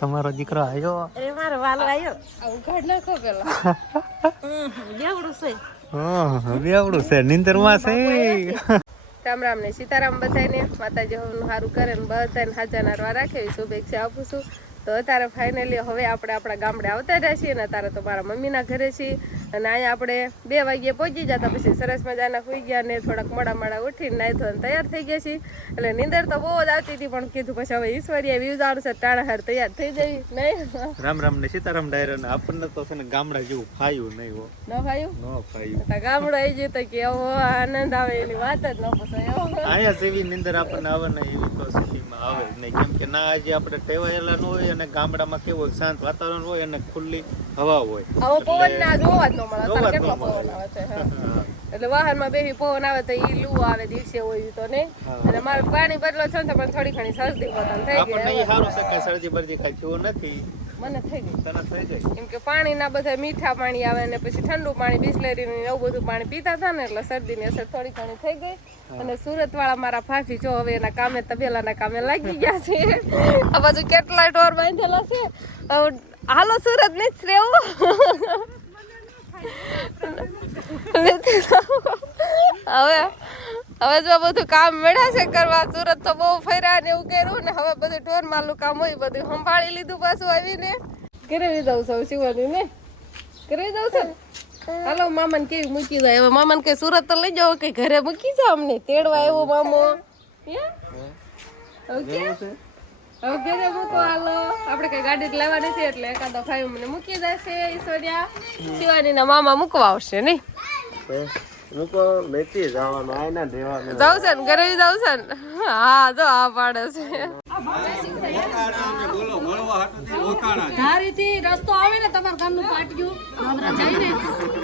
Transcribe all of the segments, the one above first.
તમારો દીકરો આવ્યો? એ મારો વાલો આવ્યો. ઉઘાડ નાખો પેલા. હમ, બેવડું છે. હા બેવડું છે. નીંદરમાં છે. રામ રામ ને સીતારામ બધાને માતાજી હોવાનું સારું કરે ને બધાને હાજર નારવા રાખે શુભેચ્છા આપું છું. તો અત્યારે ફાઇનલી હવે આપણે આપણા ગામડે આવતા રહ્યા છીએ અને અત્યારે તો મારા મમ્મીના ઘરે છીએ. અને અહીંયા આપણે બે વાગ્યે પહોંચી જતા પછી સરસ મજાના સુઈ ગયા ને થોડાક મોડા મોડા ઉઠીને નાહી ધોઈને તૈયાર થઈ ગયા છીએ. એટલે નીંદર તો બહુ જ આવતી હતી પણ કીધું પછી હવે ઈશ્વરીએ વ્યૂઝ આવશે ટાણાહાર તૈયાર થઈ જવી. નહીં? રામ રામ ને સીતારામ ડાયરા ને આપણને તો છે ને ગામડા જેવું ફાયું નહીં હો. ન ફાયું? ન ફાયું. ગામડો આવી ગયું તો કે એવો આનંદ આવે એની વાત જ ન પૂછો. અહીંયા જેવી નીંદર આપણને આવે ને એવી તો આવે નહીં કેમ કે ના આજે આપણે ટેવાયેલા ન હોય અને ગામડામાં કેવું હોય શાંત વાતાવરણ હોય અને ખુલ્લી હવા હોય. આવો પવન ના જોવા જ ન મળે કેટલો પવન આવે છે. એટલે વાહનમાં બેસી પવન આવે તો ઈ લૂ આવે દિવસે હોય તો નહીં. એટલે અને મારે પાણી બદલો છે ને પણ થોડી ઘણી શરદી પોતાને થઈ ગઈ આપણને સારું છે કે શરદી બરદી કઈ થયું નથી. મને થઈ ગઈ. તને થઈ ગઈ? કેમ કે પાણીના બધા મીઠા પાણી આવે ને પછી ઠંડુ પાણી બિસ્લેરી ને એવું બધું પાણી પીતા હતા ને એટલે શરદીની અસર થોડી ઘણી થઈ ગઈ. અને સુરત વાળા મારા ફાફી જો હવે એના કામે તબેલાના કામે લાગી ગયા છે. આ બાજુ કેટલા ટોર બાંધેલા છે? હાલો સુરત નહીં જ રહેવું. હવે હવે જો બધું કામ મેળા છે કરવા સુરત તો બહુ ફર્યા ને એવું કર્યું ને હવે બધું ઢોર માલું કામ હોય બધું સંભાળી લીધું પાછું આવીને. કરાવી દઉં સૌ શિવાની ને? કરાવી દઉં છે? હાલો મામાને કેવી મૂકી જાય હવે મામાને કઈ સુરત તો લઈ જાઓ કે ઘરે મૂકી જાઓ અમને? તેડવા આવ્યો મામો. હે? હવે? ઘરે મૂકો હાલો. આપણે કઈ ગાડી જ લેવાની છે એટલે એકાદો ભાઈ મને મૂકી દેશે ઈશ્વર્યા શિવાની ના મામા મૂકવા આવશે નહીં? મૂકો લેતી જવાનું આયના દેવાનું. જાવ છે ને ઘરે જાવ છે ને? હા જો આ પાડે છે. ધારીથી રસ્તો આવે ને તમારા ગામનું પાટિયું, ગામડા જાય ને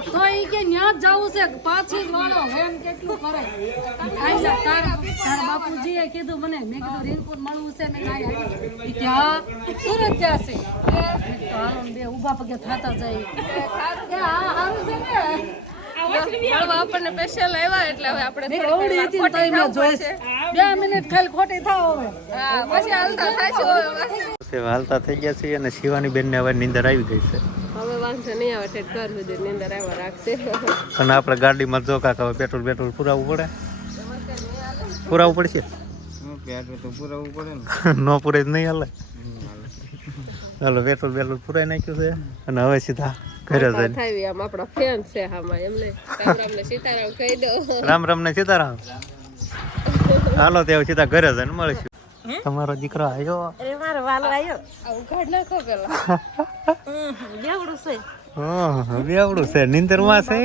તો ઈ કે ન્યા જ જવું છે, પાછી વાળો એમ તારા બાપુજીએ કીધું મને, મેં કીધું, રેનકોટ મળવું છે. ને કાંઈ આવ્યું ઈ કે, હા. સુરત જશે મેં કીધું, હાલો પગે થતા જાય. છે આપણને સ્પેશિયલ આવ્યા એટલે હવે આપણે મેં થોડીક કવડી વાર હતી ને ખોટી તોય થવું મેં જોઈશ બે મિનિટ ખાલી ખોટી થાવ હવે. હા પછી હાલતા થાશું હવે હાલતા થઈ ગયા છે અને શિવાની બેનને હવે નીંદર આવી ગઈ છે. હવે વાંધો નહીં આવે ઠેઠ સુધી નીંદર આવ્યા રાખશે. અને આપણે ગાડીમાં જો કાંક હવે પેટ્રોલ પેટ્રોલ પુરાવવું પડે. પુરાવવું પડશે? નો. પૂરે જ નહીં હાલે. ચાલો પેટ્રોલ પેટ્રોલ પુરાઈ નાખ્યું છે. અને હવે સીધા છે રામ સીતારામ કહી દો. રામ રામ ને સીતારામ. હાલો તે સીધા ઘરે જઈને મળીશું. તમારો દીકરો આવ્યો અરે મારો વાલો આવ્યો આવું કાઢ નાખો પેલા. બેવડું છે. હા હવે આવડું છે નીંદરમાં છે.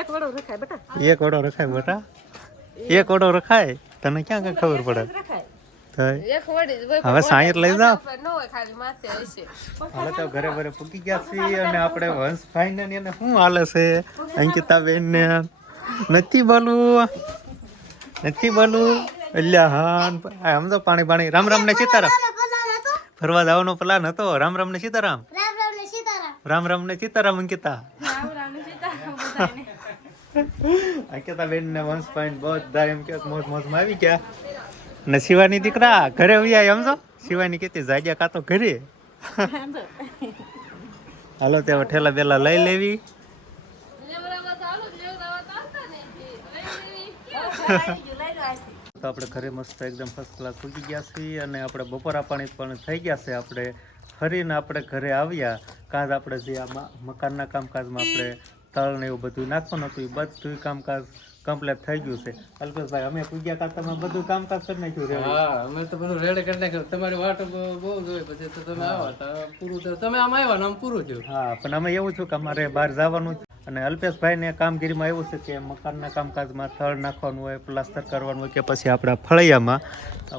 એક વડો રખાય બેટા. એક ઓડો રખાય બેટા. એક ઓડો રખાય? તને ક્યાં કઈ ખબર પડે? હવે સાંયર લઈ જાઓ. ન હોય ખાલી માથે હશે. હાલે તો ઘરે ઘરે પૂકી ગયા છીએ અને આપણે વંશભાઈ ને એને શું હાલે છે? અંકિતાબેન ને નથી બોલવું. નથી બોલવું. અલ્યા હા આમ તો પાણી પાણી. રામ રામ ને સીતારામ. ફરવા જવાનો પ્લાન હતો. રામ રામ ને સીતારામ. રામ રામ ને સીતારામ અંકિતા અંકિતા બેન ને વંશભાઈ ને બધા એમ કે મોજ મોજમાં આવી ગયા. ને શિવાની દીકરા ઘરે ઉયા એમ છો શિવાની કેતી જાગ્યા કાં તો ઘરે? હાલો તે ઠેલા બેલા લઈ લેવી. તો આપણે ઘરે મસ્ત એકદમ ફર્સ્ટ ક્લાસ પૂગી ગયા છીએ અને આપણે બપોરા પાણી પણ થઈ ગયા છે. આપણે ફરીને આપણે ઘરે આવ્યા. કાજ આપણે જે આ મકાનના કામકાજમાં આપણે તળ ને એવું બધું નાખવાનું હતું એ બધું કામકાજ કમ્પ્લીટ થઈ ગયું છે. અલ્પેશભાઈ અમે પૂજ્યા કા તમે બધું કામકાજ કરી નાખ્યું છે. હા અમે તો બધું રેડી કરી નાખ્યું. તમારી વાટ બહુ જોઈ પછી તો તમે આવો પૂરું થયું. તમે આમ આવ્યા ને આમ પૂરું થયું. હા પણ અમે એવું છું કે અમારે બહાર જવાનું. અને અલ્પેશભાઈને કામગીરીમાં એવું છે કે મકાનના કામકાજમાં થળ નાખવાનું હોય પ્લાસ્ટર કરવાનું હોય કે પછી આપણા ફળિયામાં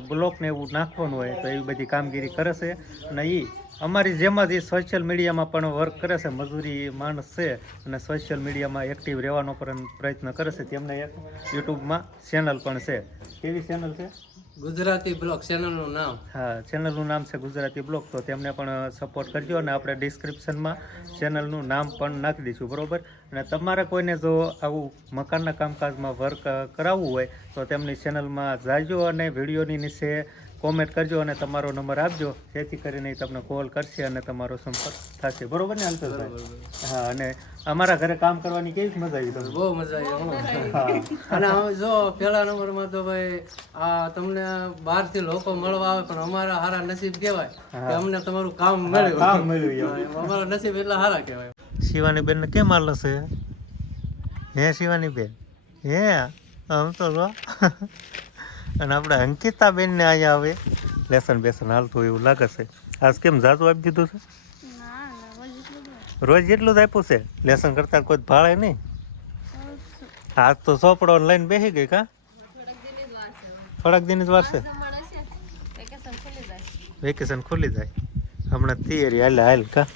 બ્લોક ને એવું નાખવાનું હોય તો એવી બધી કામગીરી કરે છે. અને એ અમારી જેમ જ એ સોશિયલ મીડિયામાં પણ વર્ક કરે છે મજૂરી માણસ છે અને સોશિયલ મીડિયામાં એક્ટિવ રહેવાનો પણ પ્રયત્ન કરે છે. તેમને એક યુટ્યુબમાં ચેનલ પણ છે. કેવી ચેનલ છે? ગુજરાતી બ્લોગ ચેનલનું નામ. હા ચેનલનું નામ છે ગુજરાતી બ્લોગ. તો તેમને પણ સપોર્ટ કરજો અને આપણે ડિસ્ક્રિપ્શનમાં ચેનલનું નામ પણ નાખી દઈશું બરાબર? અને તમારે કોઈને જો આવું મકાનના કામકાજમાં વર્ક કરાવવું હોય તો તેમની ચેનલમાં જાજો અને વિડીયોની નીચે કોમેન્ટ કરજો અને તમારો નંબર આપજો. જેથી કરીને તમને કોલ કરશે અને તમારો સંપર્ક થશે. બરોબર ને અલ્પેશભાઈ હા અને અમારા ઘરે કામ કરવાની કેવી મજા આવી તમને? બહુ મજા આવી હા. અને જો પેલા નંબરમાં તો ભાઈ આ તમને બહારથી લોકો મળવા આવે પણ અમારા હારા નસીબ કહેવાય કે અમને તમારું કામ મળ્યું. કામ મળ્યું અમારા નસીબ એટલા હારા કહેવાય. શિવાની બેન ને કેમ હાલ હશે હે શિવાની બેન હે? આમ તો જો. અને આપણે અંકિતા બેન ને અહીંયા આવે લેસન બેસન હાલતું એવું લાગે છે. આજ કેમ જાજુ આપી દીધું છે? રોજ જેટલું જ આપ્યું છે? લેસન કરતા કોઈ ભાળે નહીં? આજ તો સોપડો લઈને બેસી ગઈ કા? થોડાક દિન જ વાર છે. વેકેશન ખુલી જાય. હમણાં તૈયારી હાલે હાલ કા?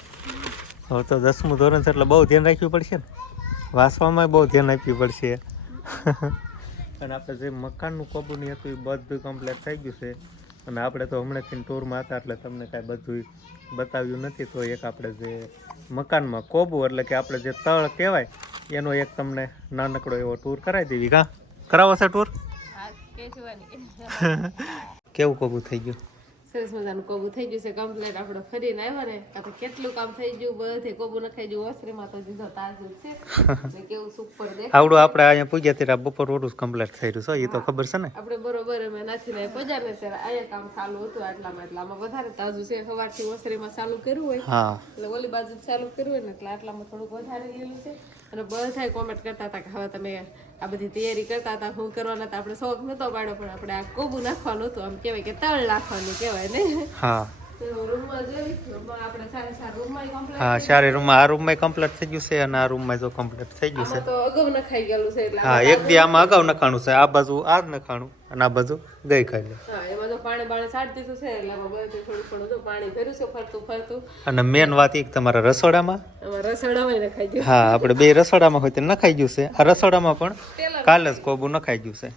હવે તો દસમું ધોરણ છે એટલે બહુ ધ્યાન રાખવું પડશે ને. વાંચવામાં બહુ ધ્યાન આપવું પડશે. અને આપણે જે મકાનનું કોબુની હતું એ બધું કમ્પ્લીટ થઈ ગયું છે. અને આપણે તો હમણાંથી ટૂરમાં હતા એટલે તમને કાંઈ બધું બતાવ્યું નથી. તો એક આપણે જે મકાનમાં કોબુ એટલે કે આપણે જે તળ કહેવાય એનો એક તમને નાનકડો એવો ટૂર કરાવી દેવી. કા કરાવો છે ટૂર કેવું કોબુ થઈ ગયું? સરસ મજાનું કોબુ થઈ ગયું છે કમ્પ્લીટ આપણે ફરીને આવ્યો ને આપણે કેટલું કામ થઈ ગયું બધે કોબુ નખાઈ ગયું ઓસરીમાં તો જીધો તાજું છે. ને કેવું સુપર દેખ આવડું આપણે અહીંયા પૂજ્યા ત્યારે બપોર ઓડું કમ્પ્લીટ થઈ રહ્યું છે એ તો ખબર છે ને? આપણે બરોબર અમે નાથી ને પજા ને ત્યારે અહીંયા કામ ચાલુ હતું આટલામાં એટલામાં વધારે તાજું છે સવારથી ઓસરીમાં ચાલુ કર્યું હોય. હા. એટલે ઓલી બાજુ ચાલુ કર્યું હોય ને એટલે આટલામાં થોડુંક વધારે લીલું છે. અને બધાય કોમેન્ટ કરતા હતા કે હવે તમે આ બધી તૈયારી કરતા હતા, હું કરવાના હતા, આપણે શોખ નતો પાડો પણ આપણે આ કોબુ નાખવાનું હતું, આમ કહેવાય કે તળ નાખવાનું કહેવાય ને. હા. હા સારી રૂમમાં આ રૂમમાં કમ્પ્લીટ થઈ ગયું છે અને આ રૂમમાં જો કમ્પ્લીટ થઈ ગયું છે. અગાઉ નખાઈ ગયેલું છે હા એક દી આમાં અગાઉ નખાણું છે આ બાજુ આ જ નખાણું અને આ બાજુ ગઈ ખાઈ હા એમાં તો પાણી બાણી સાડી દીધું છે એટલે થોડું થોડું તો પાણી ભર્યું છે ફરતું ફરતું. અને મેન વાત એ તમારા રસોડામાં? રસોડામાં નખાઈ ગયું હા આપણે બે રસોડામાં હોય તો નખાઈ ગયું છે. આ રસોડામાં પણ કાલે જ કોબુ નખાઈ ગયું છે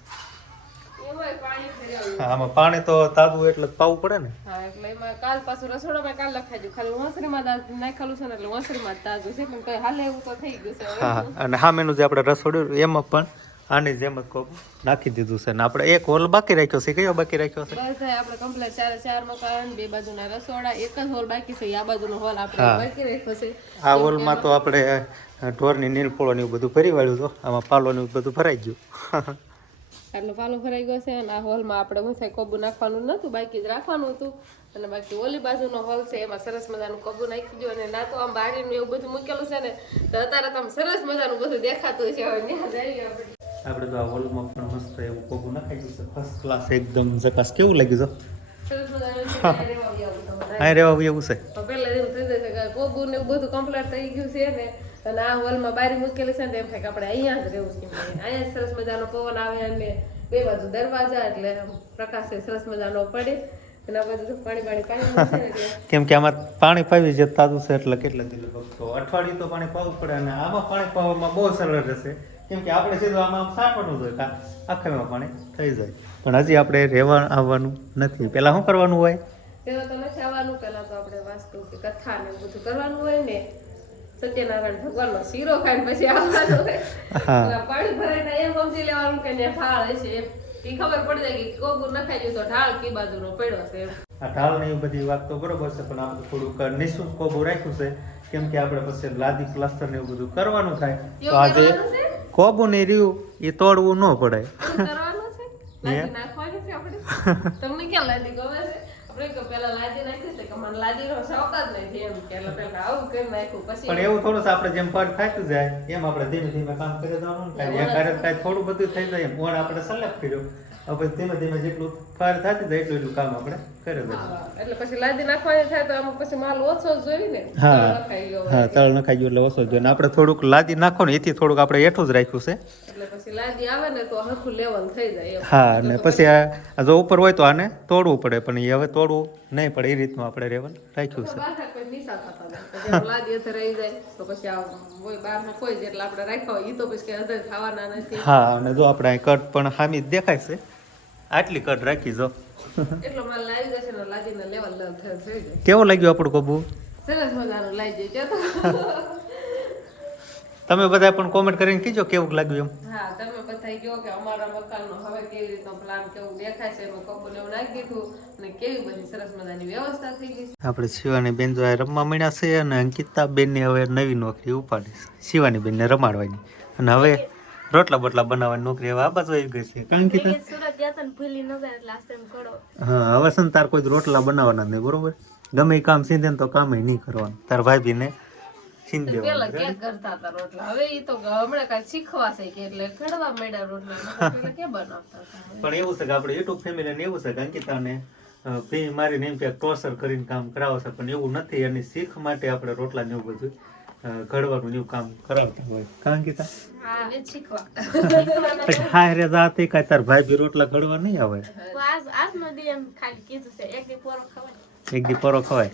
એમાંય પાણી ભર્યું હા, આમાં પાણી તો તાજું એટલે પાવું પડે ને. હા એટલે એમાં કાલ પાછું રસોડામાં કાલ લખાઈ ગયું ખાલી વાંસળીમાં દાળ નાખેલું છે ને એટલે વાંસળીમાં માં તાજું છે પણ કઈ હાલે એવું તો થઈ ગયું છે. હા અને સામેનું જે આપણે રસોડું એમાં પણ આની જેમ જ કોબું નાખી દીધું છે ને. આપણે એક હોલ બાકી રાખ્યો છે કયો બાકી રાખ્યો છે? બધાય આપણે કમ્પ્લીટ ચાર ચાર મકાન બે બાજુના રસોડા એક જ હોલ બાકી છે. આ બાજુનો હોલ આપણે બાકી રાખ્યો છે. આ હોલમાં તો આપણે ઢોરની નીલપોળો ને એવું બધું ભરી વાળ્યું તો આમાં પાલો ને બધું ભરાઈ ગયું. આટલો પાલો ભરાઈ ગયો છે અને આ હોલમાં આપણે હું થાય કોબુ નાખવાનું નહોતું બાકી જ રાખવાનું હતું. અને બાકી ઓલી બાજુનો હોલ છે એમાં સરસ મજાનું કોબુ નાખી દો અને ના તો આમ બારીનું એવું બધું મૂકેલું છે ને તો અત્યારે તો આમ સરસ મજાનું બધું દેખાતું છે હવે ત્યાં જઈએ આપણે. આપણે તો આ હોલમાં પણ મસ્ત એવું કોબું નાખાઈ ગયું છે. ફર્સ્ટ ક્લાસ એકદમ જકાસ કેવું લાગ્યું છે. હા. રહેવા એવું છે પહેલા એમ થઈ કે કોબુ ને એવું બધું કમ્પ્લીટ થઈ ગયું છે ને અને આ હોલમાં બારી મૂકેલી છે ને એમ થાય કે આપણે અહીંયા જ રહેવું છે. અહીંયા સરસ મજાનો પવન આવે અને બે બાજુ દરવાજા એટલે પ્રકાશ સરસ મજાનો પડે. કેમ કે આમાં પાણી પાવી જે તાજું છે એટલે કેટલા દિવસ તો અઠવાડિયું તો પાણી પાવું પડે અને આમાં પાણી પાવામાં બહુ સરળ રહેશે. કેમ કે આપણે સીધું આમાં સાંટવાનું જોઈએ આખામાં પાણી થઈ જાય. પણ હજી આપણે રહેવા આવવાનું નથી. પહેલાં શું કરવાનું હોય? પેલા તો નથી આવવાનું પહેલાં તો આપણે વાસ્તુ કે કથા ને બધું કરવાનું હોય ને. સત્યનારાયણ ભગવાનનો શીરો ખાઈને પછી આવવાનું પાણી ભરાઈને એમ સમજી લેવાનું કે ને ઢાળ હશે એમ. ઈ ખબર પડી જાય કે કોગુર નખાઈ ગયું તો ઢાળ કી બાજુનો પડ્યો છે આ ઢાળની બધી વાત તો બરોબર છે પણ આપણે થોડુંક નિશુલ્ક કોબુ રાખ્યું છે. કેમ કે આપણે પછી લાદી પ્લાસ્ટર ને એવું બધું કરવાનું થાય. તો આજે કોબુ ને રહ્યું એ તોડવું ન પડે તમને ક્યાં લાદી ગમે છે? પણ એવું થોડું આપણે જેમ પર થાતું જાય એમ આપણે ધીમે ધીમે કામ કરી દેવાનું ને કાંઈ થોડું બધું થઈ જાય પણ આપણે સલેક્ટ કર્યો. હવે ધીમે ધીમે જેટલું ફાર થતી જાય એટલું એટલું કામ આપણે કરી એટલે પછી લાદી નાખવાની થાય તો આમાં પછી માલ ઓછો જ જોઈ ને. હા. હા તળ નખાઈ ગયું એટલે ઓછો જોઈએ ને આપણે થોડુંક લાદી નાખો ને એથી થોડુંક આપણે એઠું જ રાખ્યું છે. ને હા અને પછી આ જો ઉપર હોય તો આને તોડવું પડે પણ એ હવે તોડવું નહીં પડે એ રીતનું આપણે રેવલ રાખ્યું છે. હા અને જો આપણે અહીં કટ પણ હામી દેખાય છે. આટલી કટ રાખી જો. ને કેવું લાગ્યું આપણું કબુ? સરસ મજાનું લાગી જાય તમે બધા પણ કોમેન્ટ કરીને કીજો કેવું લાગ્યું એમ. હા તમે બધા કહો કે અમારા મકાનનો હવે કેવી રીતનો પ્લાન કેવું દેખાય છે એનું કપૂર એવું નાખી દીધું અને કેવી બધી સરસ મજાની વ્યવસ્થા થઈ ગઈ છે. આપણે શિવાની બેન જો રમવા મળ્યા છે અને અંકિતા બેનની હવે નવી નોકરી ઉપાડી છે. શિવાની બેનને રમાડવાની. અને હવે રોટલા બોટલા બનાવવાની નોકરી હવે આ બાજુ આવી ગઈ છે. કારણ કે સુરત ગયા ભૂલી ન જાય એટલે આસ્તે કરો હા હવે સંતાર કોઈ રોટલા બનાવવાના નહીં બરોબર? ગમે એ કામ સીધે ને તો કામ નહીં કરવાનું. તાર ભાઈ સીન પેલા દેવાનું ક્યાં કરતા હતા રોટલા? હવે એ તો હમણાં કાંઈ શીખવા છે કે એટલે ઘડવા મળ્યા રોટલા. પેલા કે બનાવતા હતા? પણ એવું છે કે આપણે યુટ્યુબ ફેમિલી ને એવું છે કે અંકિતાને ફી મારીને એમ કે ટોસર કરીને કામ કરાવો છે પણ એવું નથી. એની શીખ માટે આપણે રોટલા ને એવું બધું ઘડવાનું એવું કામ કરાવતા હોય. કારણ કે રે જાતે કાંઈ તાર ભાઈ બી રોટલા ઘડવા નહીં આવે. તો આજ આજનો દી એમ ખાલી કીધું છે. એક દી પોરો ખવાય. એક દી પરો ખવાય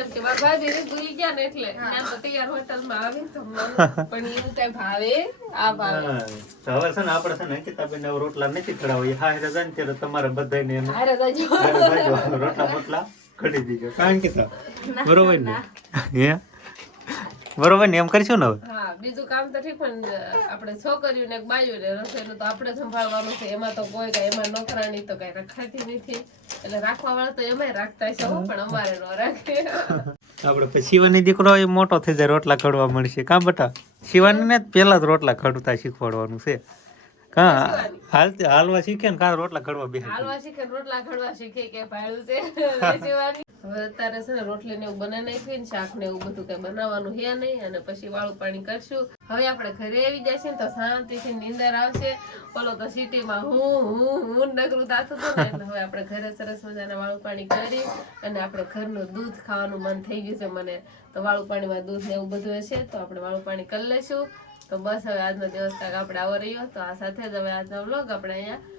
એમ કે મારા ભાભી રે ભૂલી ગયા ને એટલે. ના તો તૈયાર હોટલમાં આવી તો મને પણ એવું કઈ ભાવે આ ભાવે. હા, હવે છે ને આપણે છે ને અંકિતાબેન હવે રોટલા નથી ખડાવવા એ હાય ને ત્યારે તમારે બધાને એનું હારે જજો હારે રોટલા બોટલા ઘડી દીજો કાં અંકિતા. બરોબર ને? હે? બરોબર ને? એમ કરશું ને હવે? હા બીજું કામ તો ઠીક પણ આપણે છોકરીઓ ને બાજુ ને રસોઈનું તો આપણે સંભાળવાનું છે. એમાં તો કોઈ કઈ એમાં નોકરાણી તો કઈ રખાતી નથી. એટલે રાખવા વાળા તો એમાંય રાખતા છે પણ અમારે ન રાખે. આપણે પછી શિવાની દીકરો એ મોટો થઈ જાય રોટલા ખડવા મળશે. કાં બટા? શિવાની ને પહેલા જ રોટલા ખડતા શીખવાડવાનું છે. કાં હાલ હાલવા શીખે ને કાં રોટલા ખડવા બે હાલવા શીખે રોટલા ખડવા શીખે કે ભાડું છે. હવે અત્યારે છે ને રોટલી ને એવું બનાવી નાખ્યું શાક ને એવું બધું કઈ બનાવવાનું હે નહીં અને પછી વાળું પાણી કરશું. હવે આપણે ઘરે આવી જશે ને તો શાંતિથી નીંદર આવશે. ઓલો તો સિટીમાં હું હું હું નગરું થતું હતું એટલે હવે આપણે ઘરે સરસ મજાના વાળું પાણી કરી અને આપણે ઘરનું દૂધ ખાવાનું મન થઈ ગયું છે મને. તો વાળું પાણીમાં દૂધ ને એવું બધું હશે તો આપણે વાળું પાણી કરી લેશું તો બસ હવે આજનો દિવસ કાંક આપણે આવો રહ્યો. તો આ સાથે જ હવે આજનો વ્લોગ આપણે અહીંયા